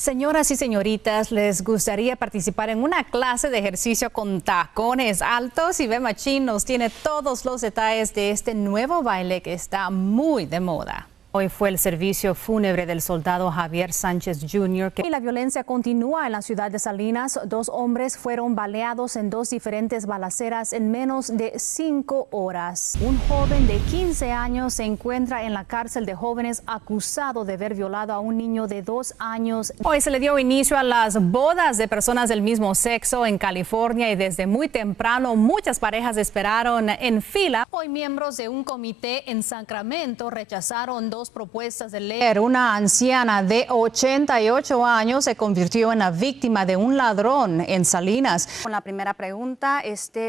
Señoras y señoritas, ¿les gustaría participar en una clase de ejercicio con tacones altos? Y Ve Machín nos tiene todos los detalles de este nuevo baile que está muy de moda. Hoy fue el servicio fúnebre del soldado Javier Sánchez Jr. Y la violencia continúa en la ciudad de Salinas. 2 hombres fueron baleados en 2 diferentes balaceras en menos de 5 horas. Un joven de 15 años se encuentra en la cárcel de jóvenes acusado de haber violado a un niño de 2 años. Hoy se le dio inicio a las bodas de personas del mismo sexo en California y desde muy temprano muchas parejas esperaron en fila. Hoy miembros de un comité en Sacramento rechazaron 2 propuestas de ley. Una anciana de 88 años se convirtió en la víctima de un ladrón en Salinas. Con la primera pregunta,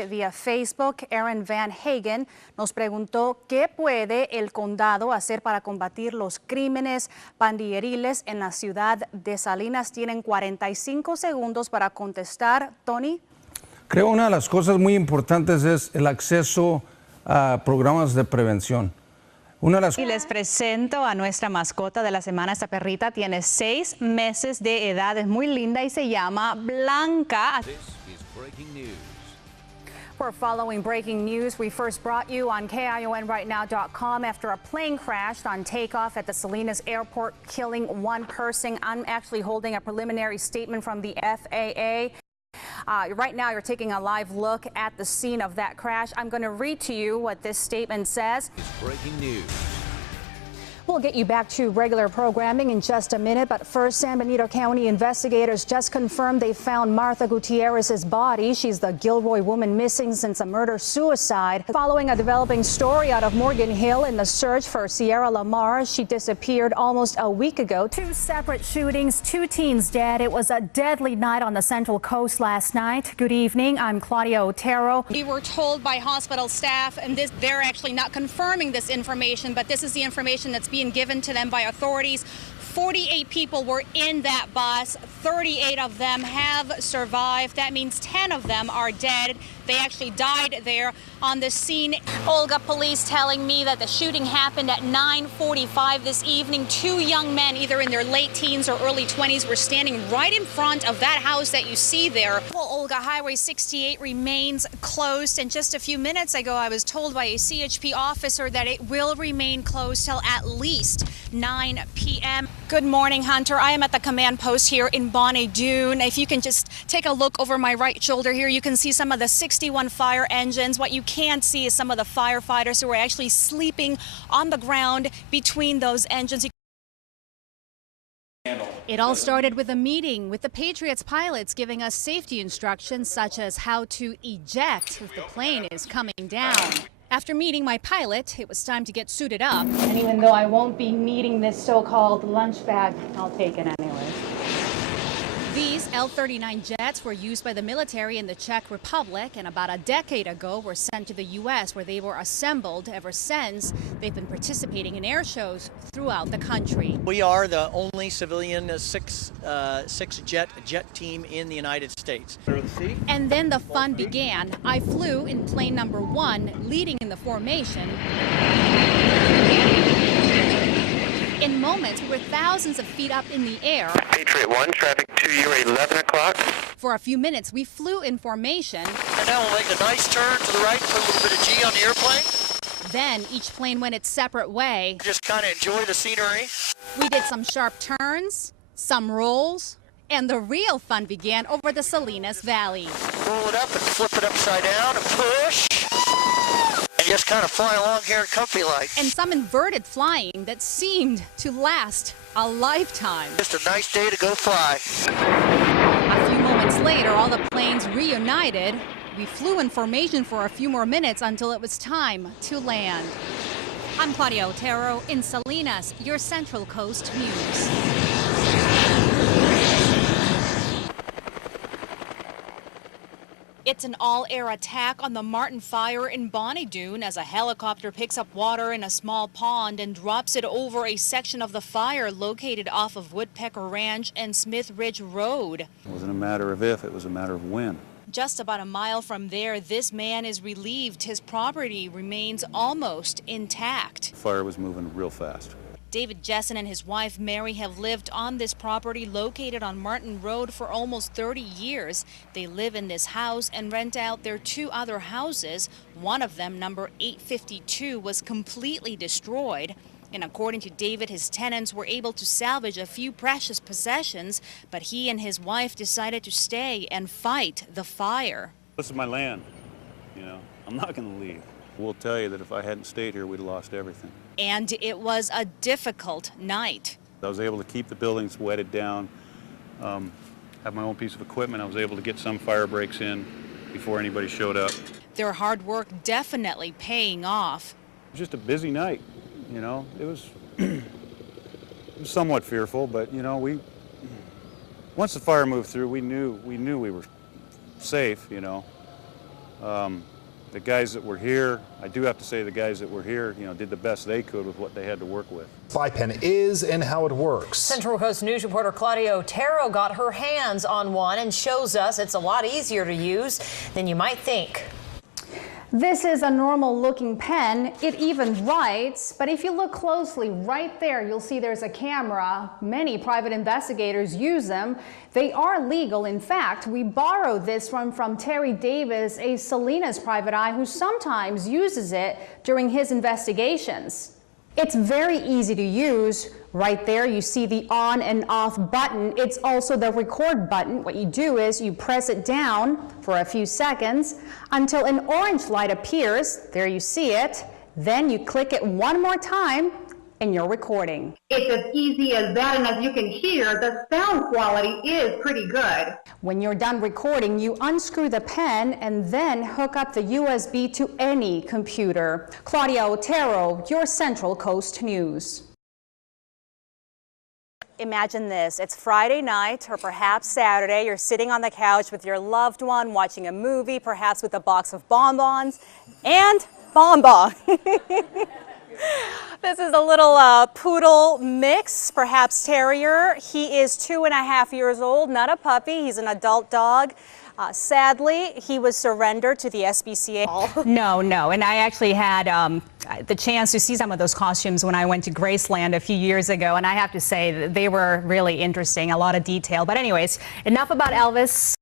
vía Facebook, Aaron Van Hagen nos preguntó qué puede el condado hacer para combatir los crímenes pandilleriles en la ciudad de Salinas. Tienen 45 segundos para contestar. Tony. Creo una de las cosas muy importantes es el acceso a programas de prevención. Y les presento a nuestra mascota de la semana. Esta perrita tiene 6 meses de edad, es muy linda y se llama Blanca. For following breaking news, we first brought you on KIONRightNow.com after a plane crashed on takeoff at the Salinas airport, killing 1 person. I'm actually holding a preliminary statement from the FAA. Right now, you're taking a live look at the scene of that crash. I'm going to read to you what this statement says. It's breaking news. We'll get you back to regular programming in just a minute, but first, San Benito County investigators just confirmed they found Martha Gutierrez's body. She's the Gilroy woman missing since a murder-suicide. Following a developing story out of Morgan Hill in the search for Sierra Lamar, she disappeared almost a week ago. 2 separate shootings, 2 teens dead. It was a deadly night on the Central Coast last night. Good evening, I'm Claudia Otero. We were told by hospital staff, and they're actually not confirming this information, but this is the information that's being given to them by authorities. 48 people were in that bus. 38 of them have survived. That means 10 of them are dead. They actually died there on the scene. Olga, police telling me that the shooting happened at 9:45 this evening. 2 young men, either in their late teens or early 20s, were standing right in front of that house that you see there. Well, Olga, Highway 68 remains closed, and just a few minutes ago I was told by a CHP officer that it will remain closed till at least 9 p.m. Good morning, Hunter. I am at the command post here in Bonnie Doon. If you can just take a look over my right shoulder here, you can see some of the 61 fire engines. What you can't see is some of the firefighters who are actually sleeping on the ground between those engines. It all started with a meeting with the Patriots pilots giving us safety instructions such as how to eject if the plane is coming down. After meeting my pilot, it was time to get suited up. And even though I won't be needing this so-called lunch bag, I'll take it anyway. These L-39 jets were used by the military in the Czech Republic and about a decade ago were sent to the U.S. where they were assembled. Ever since, they've been participating in air shows throughout the country. We are the only civilian six-jet team in the United States. And then the fun began. I flew in plane number 1, leading in the formation. In moments, we were thousands of feet up in the air. Patriot 1, traffic to you at 11 o'clock. For a few minutes, we flew in formation. And now we'll make a nice turn to the right, put a little bit of G on the airplane. Then each plane went its separate way. Just kind of enjoy the scenery. We did some sharp turns, some rolls, and the real fun began over the Salinas Valley. Roll it up and flip it upside down and push. And just kind of fly along here comfy like. And some inverted flying that seemed to last a lifetime. Just a nice day to go fly. A few moments later, all the planes reunited. We flew in formation for a few more minutes until it was time to land. I'm Claudia Otero in Salinas, your Central Coast News. It's an all-air attack on the Martin Fire in Bonnie Doon as a helicopter picks up water in a small pond and drops it over a section of the fire located off of Woodpecker Ranch and Smith Ridge Road. It wasn't a matter of if, it was a matter of when. Just about a mile from there, this man is relieved his property remains almost intact. The fire was moving real fast. David Jessen and his wife Mary have lived on this property located on Martin Road for almost 30 years. They live in this house and rent out their 2 other houses. One of them, number 852, was completely destroyed. And according to David, his tenants were able to salvage a few precious possessions, but he and his wife decided to stay and fight the fire. This is my land, you know. I'm not going to leave. We'll tell you that if I hadn't stayed here, we'd have lost everything. And it was a difficult night. I was able to keep the buildings wetted down, have my own piece of equipment. I was able to get some fire breaks in before anybody showed up. Their hard work definitely paying off. It was just a busy night, you know. It was, it was somewhat fearful, but you know, once the fire moved through, we knew we were safe, you know. The guys that were here, I do have to say the guys that were here, you know, did the best they could with what they had to work with. Spy pen is and how it works. Central Coast News reporter Claudia Otero got her hands on one and shows us it's a lot easier to use than you might think. This is a normal looking pen. It even writes, but if you look closely right there, you'll see there's a camera. Many private investigators use them. They are legal. In fact, we borrowed this one from Terry Davis, a Salinas private eye who sometimes uses it during his investigations. It's very easy to use. Right there, you see the on and off button. It's also the record button. What you do is you press it down for a few seconds until an orange light appears. There you see it. Then you click it one more time and you're recording. It's as easy as that, and as you can hear, the sound quality is pretty good. When you're done recording, you unscrew the pen and then hook up the USB to any computer. Claudia Otero, your Central Coast News. Imagine this, it's Friday night or perhaps Saturday. You're sitting on the couch with your loved one watching a movie, perhaps with a box of bonbons and bonbon. This is a little poodle mix, perhaps terrier. He is 2.5 years old, not a puppy. He's an adult dog. Sadly, he was surrendered to the SPCA. No, and I actually had the chance to see some of those costumes when I went to Graceland a few years ago, and I have to say that they were really interesting, a lot of detail. But anyways, enough about Elvis.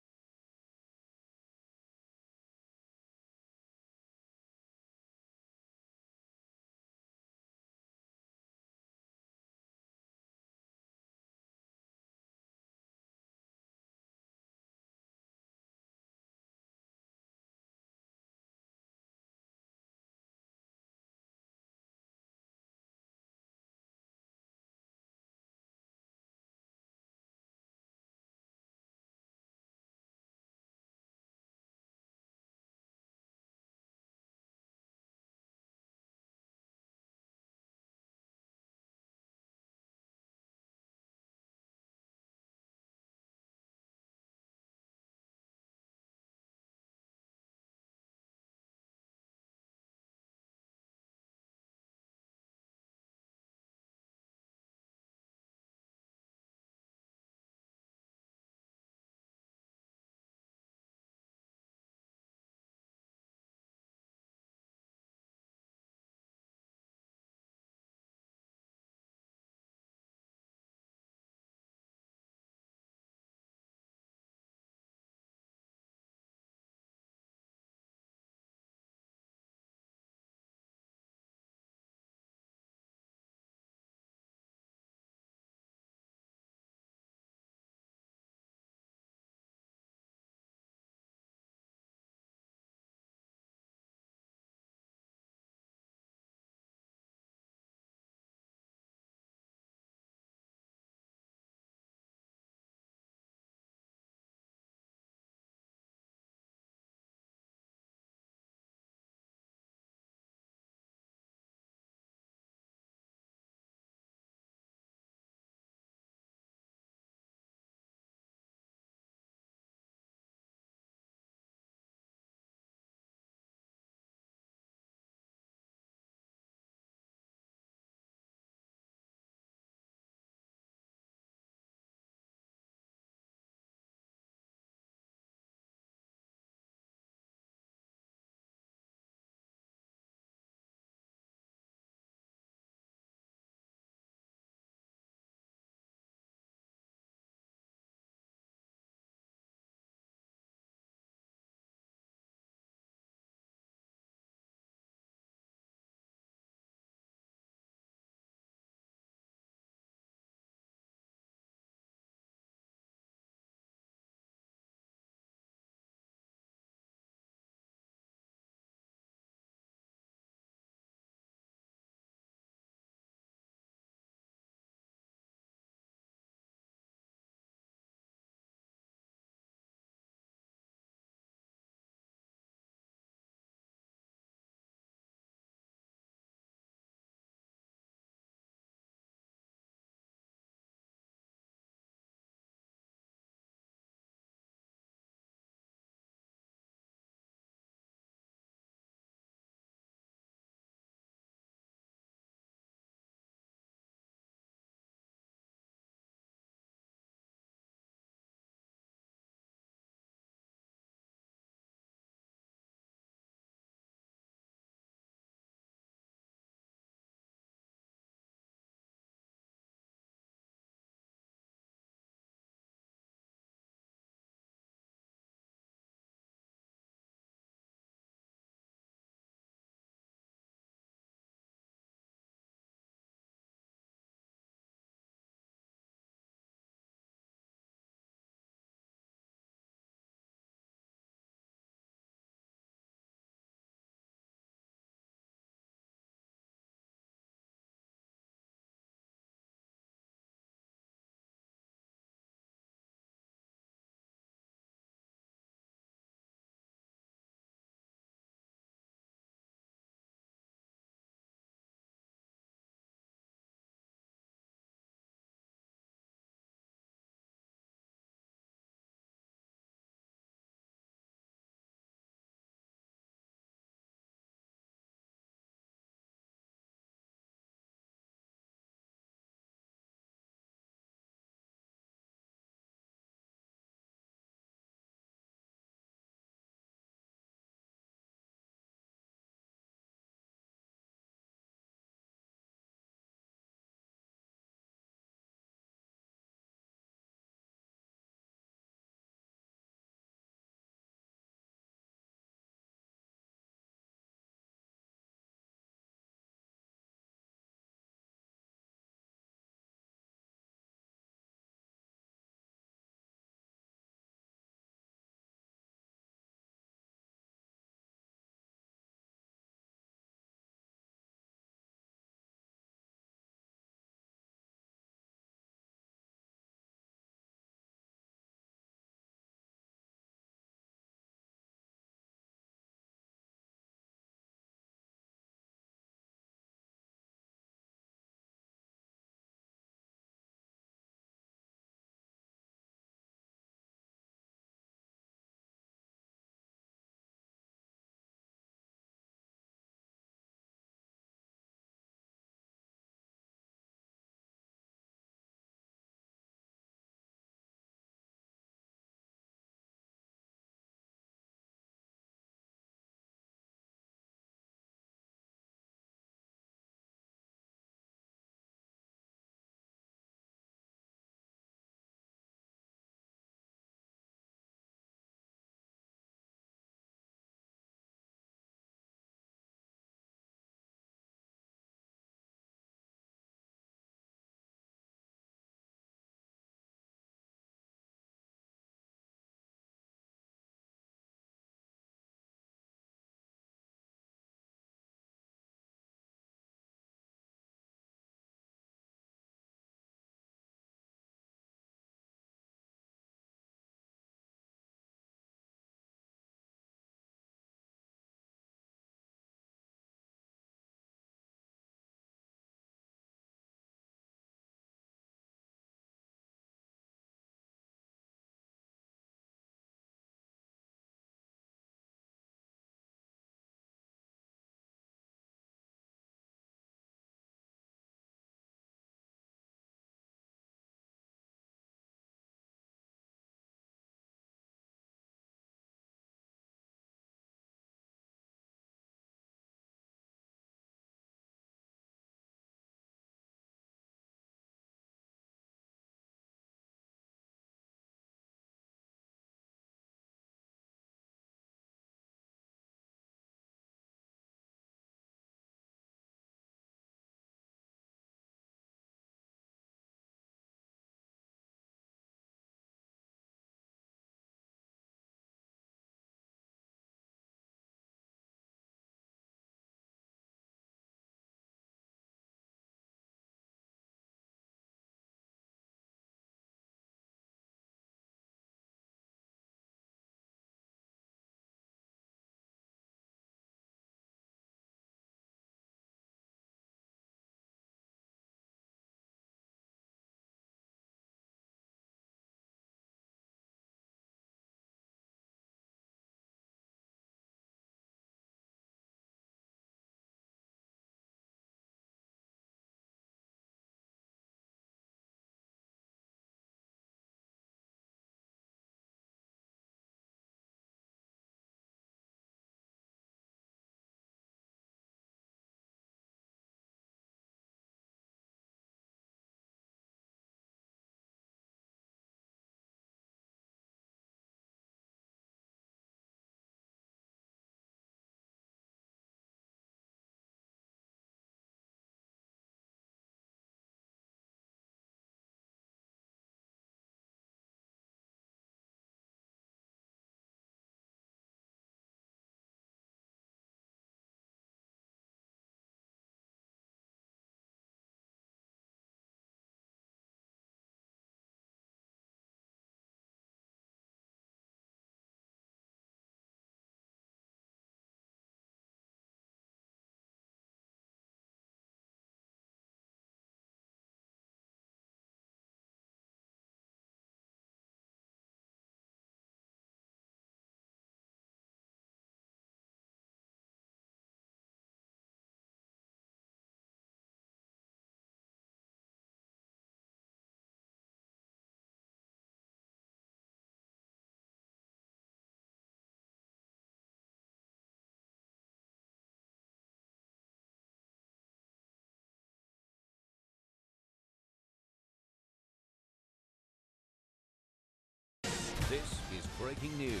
breaking news.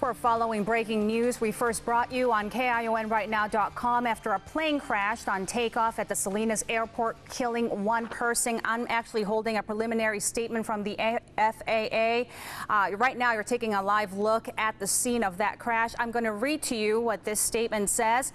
We're following breaking news we first brought you on KIONRightNow.com after a plane crashed on takeoff at the Salinas airport, killing one person. I'm actually holding a preliminary statement from the FAA. Right now, you're taking a live look at the scene of that crash. I'm going to read to you what this statement says.